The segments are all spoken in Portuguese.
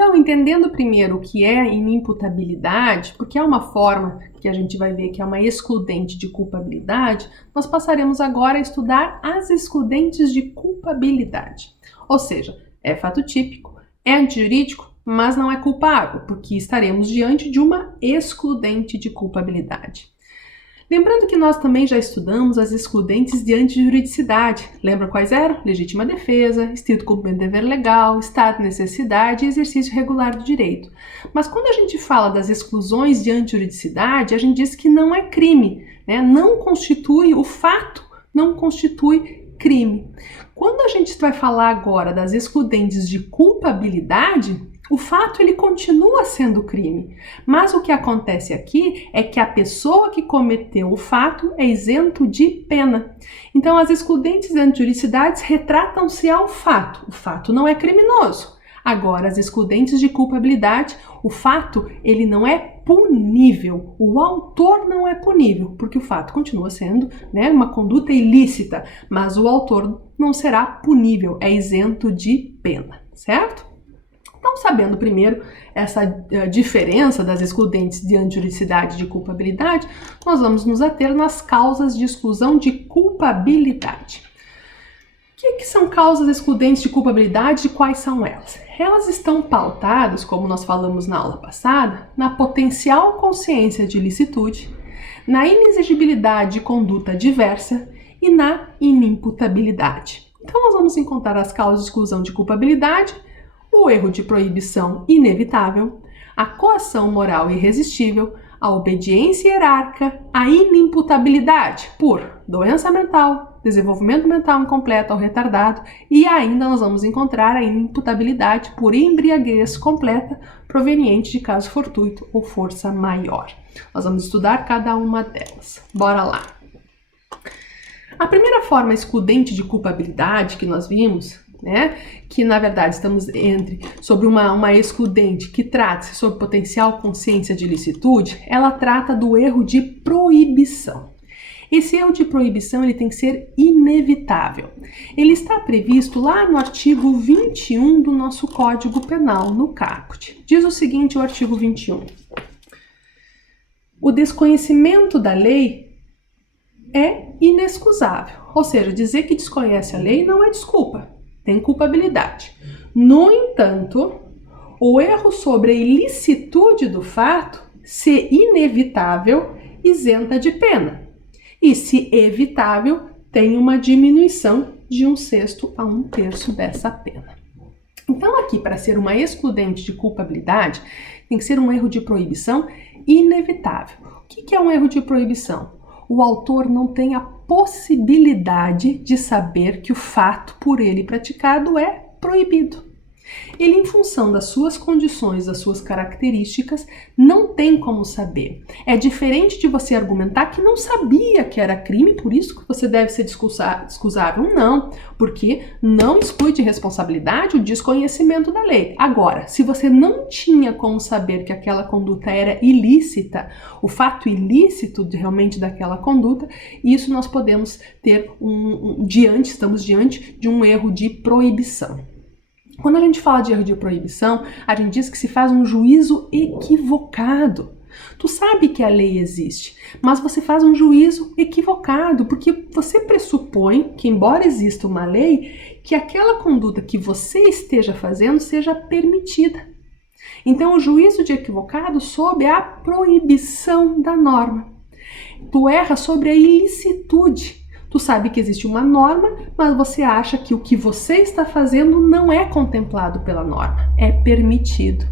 Então, entendendo primeiro o que é inimputabilidade, porque é uma forma que a gente vai ver que é uma excludente de culpabilidade, nós passaremos agora a estudar as excludentes de culpabilidade. Ou seja, é fato típico, é antijurídico, mas não é culpável, porque estaremos diante de uma excludente de culpabilidade. Lembrando que nós também já estudamos as excludentes de antijuridicidade. Lembra quais eram? Legítima defesa, estrito cumprimento de dever legal, estado de necessidade e exercício regular do direito. Mas quando a gente fala das exclusões de antijuridicidade, a gente diz que não é crime, né? Não constitui, o fato não constitui crime. Quando a gente vai falar agora das excludentes de culpabilidade, o fato ele continua sendo crime, mas o que acontece aqui é que a pessoa que cometeu o fato é isento de pena. Então as excludentes de antijuridicidades retratam-se ao fato. O fato não é criminoso. Agora as excludentes de culpabilidade, o fato ele não é punível, o autor não é punível, porque o fato continua sendo, né, uma conduta ilícita, mas o autor não será punível, é isento de pena, certo? Então, sabendo primeiro essa diferença das excludentes de antijuridicidade e de culpabilidade, nós vamos nos ater nas causas de exclusão de culpabilidade. O que são causas excludentes de culpabilidade e quais são elas? Elas estão pautadas, como nós falamos na aula passada, na potencial consciência de ilicitude, na inexigibilidade de conduta diversa e na inimputabilidade. Então, nós vamos encontrar as causas de exclusão de culpabilidade: o erro de proibição inevitável, a coação moral irresistível, a obediência hierárquica, a inimputabilidade por doença mental, desenvolvimento mental incompleto ou retardado, e ainda nós vamos encontrar a inimputabilidade por embriaguez completa proveniente de caso fortuito ou força maior. Nós vamos estudar cada uma delas. Bora lá! A primeira forma excludente de culpabilidade que nós vimos, né, que na verdade estamos sobre uma excludente que trata-se sobre potencial consciência de ilicitude, ela trata do erro de proibição. Esse erro de proibição ele tem que ser inevitável. Ele está previsto lá no artigo 21 do nosso Código Penal, no caput. Diz o seguinte, o artigo 21. O desconhecimento da lei é inexcusável. Ou seja, dizer que desconhece a lei não é desculpa. Tem culpabilidade. No entanto, o erro sobre a ilicitude do fato, se inevitável, isenta de pena. E se evitável, tem uma diminuição de 1/6 a 1/3 dessa pena. Então aqui, para ser uma excludente de culpabilidade, tem que ser um erro de proibição inevitável. O que é um erro de proibição? O autor não tem a possibilidade de saber que o fato por ele praticado é proibido. Ele, em função das suas condições, das suas características, não tem como saber. É diferente de você argumentar que não sabia que era crime, por isso que você deve ser excusável. Não, porque não exclui de responsabilidade o desconhecimento da lei. Agora, se você não tinha como saber que aquela conduta era ilícita, o fato ilícito realmente daquela conduta, isso nós podemos ter estamos diante de um erro de proibição. Quando a gente fala de erro de proibição, a gente diz que se faz um juízo equivocado. Tu sabe que a lei existe, mas você faz um juízo equivocado, porque você pressupõe que, embora exista uma lei, que aquela conduta que você esteja fazendo seja permitida. Então, o juízo de equivocado sob a proibição da norma. Tu erra sobre a ilicitude. Tu sabe que existe uma norma, mas você acha que o que você está fazendo não é contemplado pela norma, é permitido.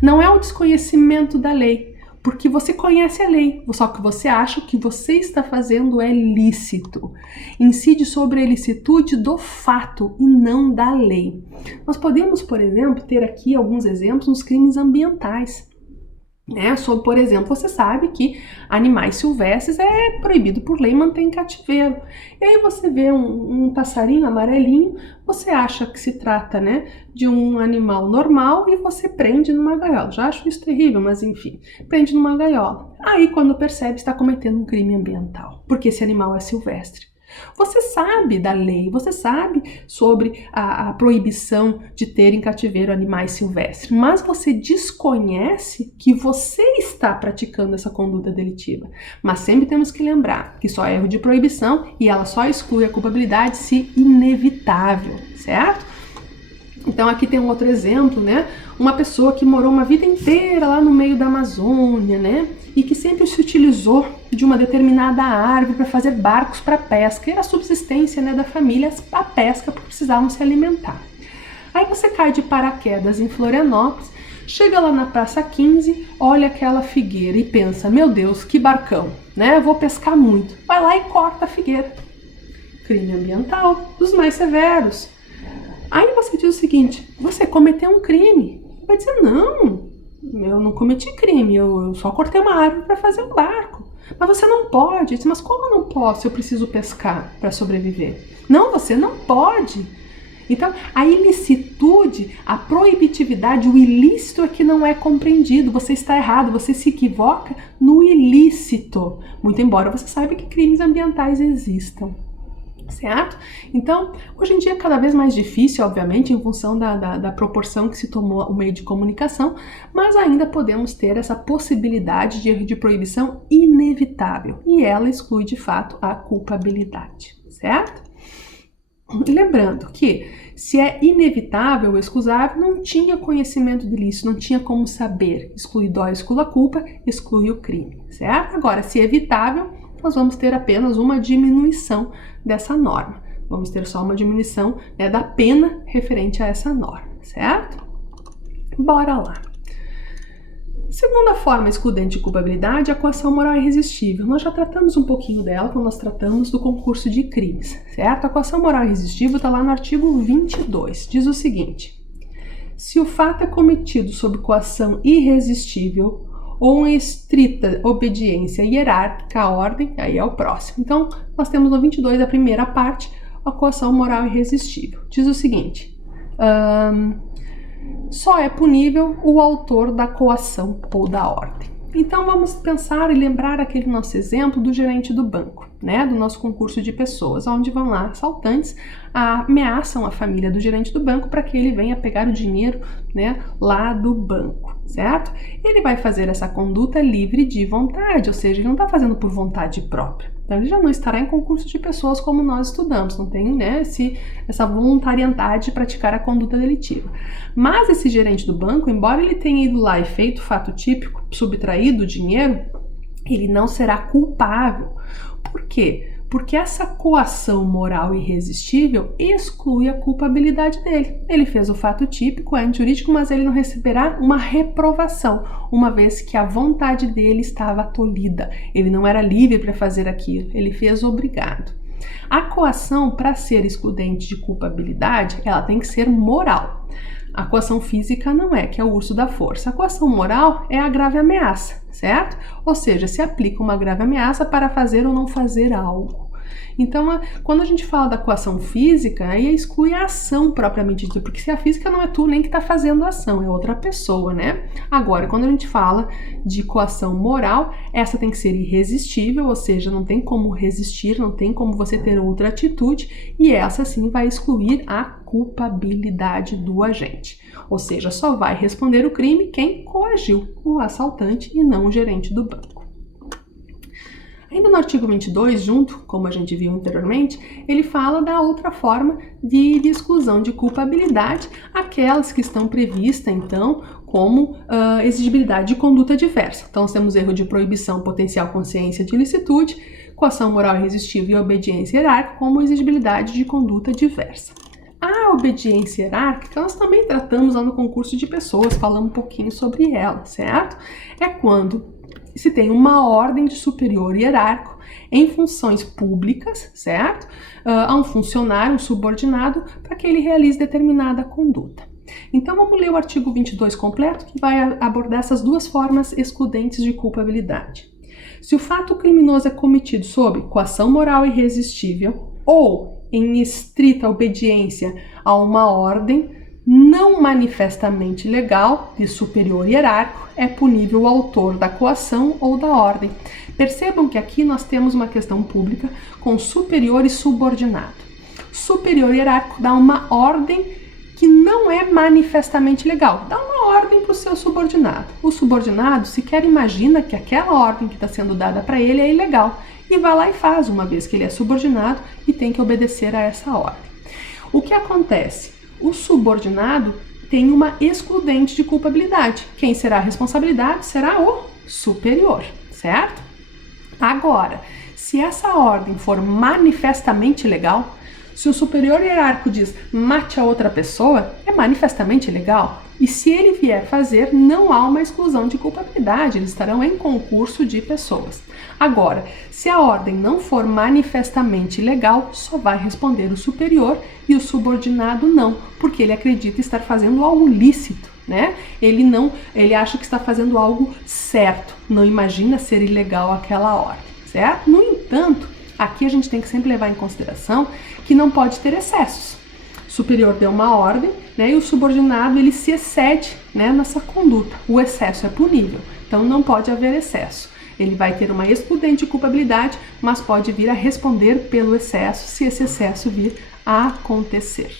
Não é o desconhecimento da lei, porque você conhece a lei, só que você acha que o que você está fazendo é lícito. Incide sobre a ilicitude do fato e não da lei. Nós podemos, por exemplo, ter aqui alguns exemplos nos crimes ambientais. Por exemplo, você sabe que animais silvestres é proibido por lei manter em cativeiro. E aí você vê um passarinho amarelinho, você acha que se trata, de um animal normal e você prende numa gaiola. Já acho isso terrível, mas enfim, prende numa gaiola. Aí quando percebe está cometendo um crime ambiental, porque esse animal é silvestre. Você sabe da lei, você sabe sobre a proibição de ter em cativeiro animais silvestres, mas você desconhece que você está praticando essa conduta delitiva. Mas sempre temos que lembrar que só é erro de proibição e ela só exclui a culpabilidade se inevitável, certo? Então aqui tem um outro exemplo, né? Uma pessoa que morou uma vida inteira lá no meio da Amazônia, né? E que sempre se utilizou de uma determinada árvore para fazer barcos para pesca. E era a subsistência, né, da família, a pesca, porque precisavam se alimentar. Aí você cai de paraquedas em Florianópolis, chega lá na Praça 15, olha aquela figueira e pensa, meu Deus, que barcão, né? Eu vou pescar muito. Vai lá e corta a figueira. Crime ambiental, dos mais severos. Aí você diz o seguinte, você cometeu um crime. Vai dizer, não, eu não cometi crime, eu só cortei uma árvore para fazer um barco. Mas você não pode. Diz, mas como eu não posso? Eu preciso pescar para sobreviver. Não, você não pode. Então, a ilicitude, a proibitividade, o ilícito é que não é compreendido. Você está errado, você se equivoca no ilícito. Muito embora você saiba que crimes ambientais existam. Certo? Então, hoje em dia é cada vez mais difícil, obviamente, em função da proporção que se tomou o meio de comunicação, mas ainda podemos ter essa possibilidade de erro de proibição inevitável, e ela exclui, de fato, a culpabilidade, certo? Lembrando que, se é inevitável ou excusável, não tinha conhecimento de ilícito, não tinha como saber. Exclui dó, exclui a culpa, exclui o crime, certo? Agora, se é evitável, nós vamos ter apenas uma diminuição dessa norma. Vamos ter só uma diminuição, né, da pena referente a essa norma, certo? Bora lá. Segunda forma excludente de culpabilidade é a coação moral irresistível. Nós já tratamos um pouquinho dela quando nós tratamos do concurso de crimes, certo? A coação moral irresistível está lá no artigo 22. Diz o seguinte: se o fato é cometido sob coação irresistível ou em estrita obediência hierárquica à ordem, aí é o próximo. Então, nós temos no 22 a primeira parte, a coação moral irresistível. Diz o seguinte, só é punível o autor da coação ou da ordem. Então, vamos pensar e lembrar aquele nosso exemplo do gerente do banco, né, do nosso concurso de pessoas, onde vão lá assaltantes, ameaçam a família do gerente do banco para que ele venha pegar o dinheiro, né, lá do banco, certo? Ele vai fazer essa conduta livre de vontade, ou seja, ele não está fazendo por vontade própria. Então, ele já não estará em concurso de pessoas como nós estudamos, não tem, né, essa voluntariedade de praticar a conduta delitiva. Mas esse gerente do banco, embora ele tenha ido lá e feito o fato típico, subtraído o dinheiro, ele não será culpável. Por quê? Porque essa coação moral irresistível exclui a culpabilidade dele. Ele fez o fato típico, é antijurídico, mas ele não receberá uma reprovação, uma vez que a vontade dele estava tolhida. Ele não era livre para fazer aquilo, ele fez obrigado. A coação, para ser excludente de culpabilidade, ela tem que ser moral. A coação física não é, que é o urso da força. A coação moral é a grave ameaça, certo? Ou seja, se aplica uma grave ameaça para fazer ou não fazer algo. Então, quando a gente fala da coação física, aí exclui a ação propriamente dita, porque se a física não é tu nem que está fazendo a ação, é outra pessoa, né? Agora, quando a gente fala de coação moral, essa tem que ser irresistível, ou seja, não tem como resistir, não tem como você ter outra atitude, e essa sim vai excluir a culpabilidade do agente. Ou seja, só vai responder o crime quem coagiu, o assaltante e não o gerente do banco. Ainda no artigo 22, junto, como a gente viu anteriormente, ele fala da outra forma de exclusão de culpabilidade, aquelas que estão previstas, então, como exigibilidade de conduta diversa. Então, nós temos erro de proibição, potencial consciência de ilicitude, coação moral irresistível e obediência hierárquica como exigibilidade de conduta diversa. A obediência hierárquica, nós também tratamos lá no concurso de pessoas, falando um pouquinho sobre ela, certo? É quando se tem uma ordem de superior hierárquico em funções públicas, certo? A um funcionário, um subordinado, para que ele realize determinada conduta. Então, vamos ler o artigo 22 completo, que vai abordar essas duas formas excludentes de culpabilidade. Se o fato criminoso é cometido sob coação moral irresistível ou em estrita obediência a uma ordem, não manifestamente legal, de superior hierárquico, é punível o autor da coação ou da ordem. Percebam que aqui nós temos uma questão pública com superior e subordinado. Superior hierárquico dá uma ordem que não é manifestamente legal, dá uma ordem para o seu subordinado. O subordinado sequer imagina que aquela ordem que está sendo dada para ele é ilegal e vai lá e faz, uma vez que ele é subordinado e tem que obedecer a essa ordem. O que acontece? O subordinado tem uma excludente de culpabilidade. Quem será a responsabilidade será o superior, certo? Agora, se essa ordem for manifestamente legal, se o superior hierárquico diz mate a outra pessoa, é manifestamente legal. E se ele vier fazer, não há uma exclusão de culpabilidade, eles estarão em concurso de pessoas. Agora, se a ordem não for manifestamente legal, só vai responder o superior e o subordinado não, porque ele acredita estar fazendo algo lícito, né? Ele acha que está fazendo algo certo, não imagina ser ilegal aquela ordem, certo? No entanto, aqui a gente tem que sempre levar em consideração que não pode ter excessos. O superior deu uma ordem, né, e o subordinado ele se excede, né, nessa conduta. O excesso é punível, então não pode haver excesso. Ele vai ter uma excludente de culpabilidade, mas pode vir a responder pelo excesso se esse excesso vir a acontecer.